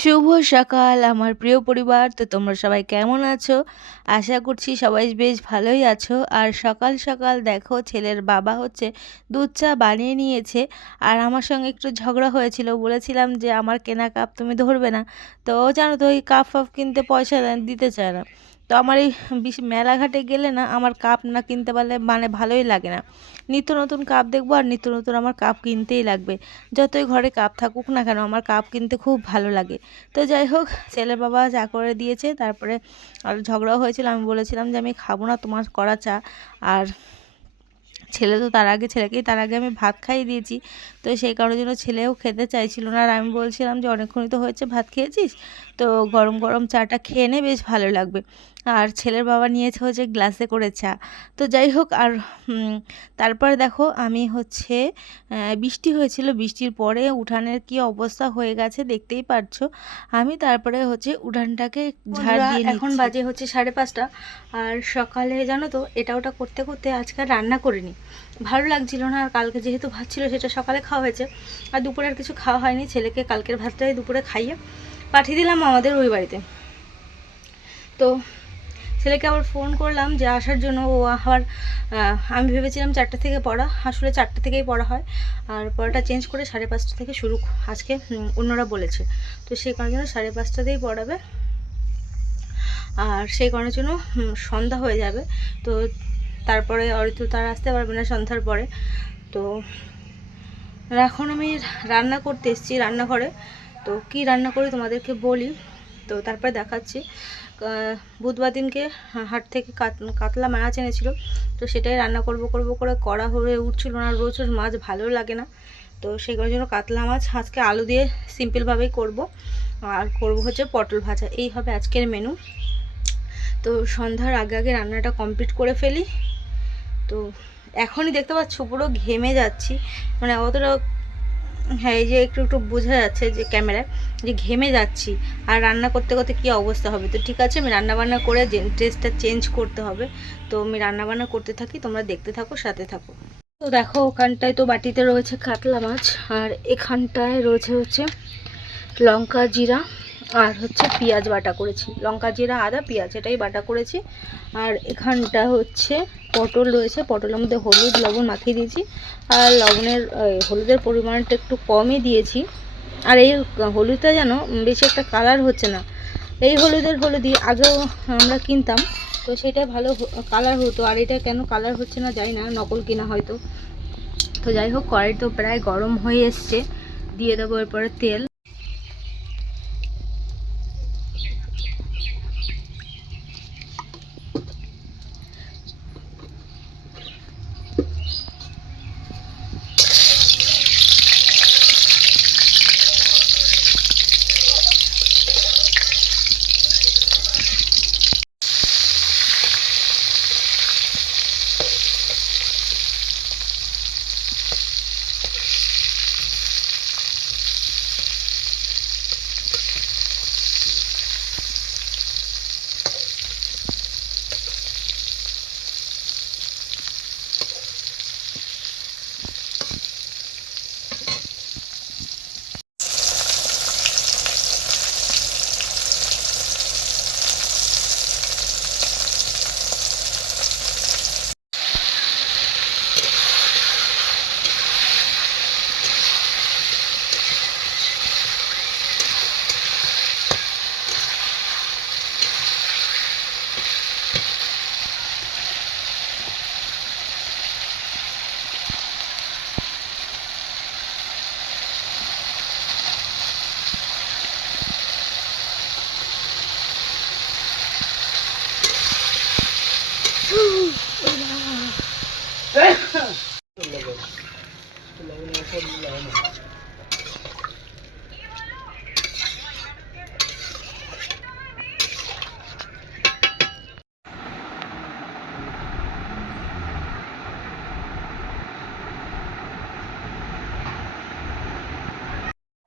শুভ সকাল আমার প্রিয় পরিবার। তো তোমরা সবাই কেমন আছো? আশা করছি সবাই বেশ ভালোই আছো। আর সকাল সকাল দেখো ছেলের বাবা হচ্ছে দুধ চা বানিয়ে নিয়েছে। আর আমার সঙ্গে একটু ঝগড়া হয়েছিল। বলেছিলাম যে আমার কেনা কাপ তুমি ধরবে না। তো ও জানো তো ওই কাপ ফাপ কিনতে পয়সা দিতে চায় না। তো আমার এই মেলাঘাটে গেলে না আমার কাপ না কিনতে পারলে মানে ভালোই লাগে না। নিত্য নতুন কাপ দেখবো আর নিত্য নতুন আমার কাপ কিনতেই লাগবে। যতই ঘরে কাপ থাকুক না কেন আমার কাপ কিনতে খুব ভালো লাগে। তো যাই হোক ছেলের বাবা চা করে দিয়েছে, তারপরে আর ঝগড়াও হয়েছিল। আমি বলেছিলাম যে আমি খাবো না তোমার করা চা। আর ছেলেকেই তার আগে আমি ভাত খাইয়ে দিয়েছি। তো সেই কারণের জন্য ছেলেও খেতে চাইছিল না। আর আমি বলছিলাম যে অনেকক্ষণই তো হয়েছে ভাত খেয়েছিস, তো গরম গরম চাটা খেয়ে নে, বেশ ভালো লাগবে। আর ছেলের বাবা নিয়েছে হচ্ছে গ্লাসে করে চা। তো যাই হোক আর তারপরে দেখো আমি হচ্ছে বৃষ্টি হয়েছিল, বৃষ্টির পরে উঠানের কি অবস্থা হয়ে গেছে দেখতেই পারছো। আমি তারপরে হচ্ছে উঠানটাকে ঝাড় দিয়ে নিচ্ছি। এখন বাজে হচ্ছে 5:30। আর সকালে জানো তো এটা ওটা করতে করতে আজকে আর রান্না করিনি, ভালো লাগছিল না। আর কালকে যেহেতু ভাত ছিল সেটা সকালে খাওয়া হয়েছে, আর দুপুরে আর কিছু খাওয়া হয়নি। ছেলেকে কালকের ভাতটাই দুপুরে খাইয়ে পাঠিয়ে দিলাম আমাদের ওই বাড়িতে। তো ছেলেকে আবার ফোন করলাম যে আসার জন্য। ও আবার আমি ভেবেছিলাম 4টা থেকে পড়া, আসলে 4টা থেকেই পড়া হয়। আর পড়াটা চেঞ্জ করে 5:30 থেকে শুরু আজকে অন্যরা বলেছে। তো সেই কারণের জন্য 5:30তেই পড়াবে। আর সেই কারণের জন্য সন্ধ্যা হয়ে যাবে। তো তারপরে অরিত্র তার আসতে পারবে না সন্ধ্যার পরে। তো এখন আমি রান্না করতে এসেছি রান্নাঘরে। তো কি রান্না করি তোমাদেরকে বলি, তো তারপরে দেখাচ্ছি। বুধবার দিনকে হাট থেকে কাতলা মাছ এনেছিল, তো সেটাই রান্না করব করে করা হয়ে উঠছিল না। রোজ রোজ মাছ ভালো লাগে না, তো সেই কারণের জন্য কাতলা মাছ আজকে আলু দিয়ে সিম্পলভাবেই করব। আর করব হচ্ছে পটল ভাজা, এই হবে আজকের মেনু। তো সন্ধ্যার আগে আগে রান্নাটা কমপ্লিট করে ফেলি। তো এখনই দেখতে পাচ্ছ পুরো ঘেমে যাচ্ছি, মানে অতটা, হ্যাঁ এই যে একটু একটু বোঝা যাচ্ছে যে ক্যামেরায় যে ঘেমে যাচ্ছি। আর রান্না করতে করতে কী অবস্থা হবে। তো ঠিক আছে আমি রান্নাবান্না করে ড্রেসটা চেঞ্জ করতে হবে। তো আমি রান্নাবান্না করতে থাকি, তোমরা দেখতে থাকো, সাথে থাকো। তো দেখো ওখানটায় তো বাটিতে রয়েছে কাতলা মাছ, আর এখানটায় রয়েছে হচ্ছে লঙ্কা জিরা আর হচ্ছে পেঁয়াজ বাটা করেছি। লঙ্কা জিরা আদা পেঁয়াজ এটাই বাটা করেছি। আর এখানটা হচ্ছে পটল রয়েছে, পটলের মধ্যে হলুদ লবণ মাখিয়ে দিয়েছি। আর হলুদের পরিমাণটা একটু কমই দিয়েছি। আর এই হলুদটা যেন বেশি একটা কালার হচ্ছে না। এই হলুদই আগেও আমরা কিনতাম, তো সেটা ভালো কালার হতো। আর এটা কেন কালার হচ্ছে না জানি না, নকল কিনা হয়তো। তো যাই হোক কড়াই তো প্রায় গরম হয়ে এসছে, দিয়ে দেবো এরপরে তেল।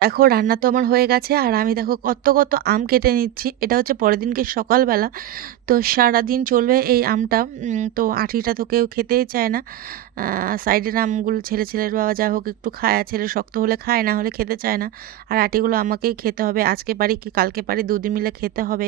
এখন রান্না তো আমার হয়ে গেছে আর আমি দেখো কত কত আম কেটে নিচ্ছি। এটা হচ্ছে পরের দিনকে সকালবেলা। তো সারাদিন চলবে এই আমটা। তো আঁটিটা তো কেউ খেতেই চায় না। সাইডের আমগুলো ছেলের বাবা যা হোক একটু খায়, আর ছেলে শক্ত হলে খায়, না হলে খেতে চায় না। আর আঁটিগুলো আমাকেই খেতে হবে, আজকে পারি কি কালকে পারি, দুদিন মিলে খেতে হবে।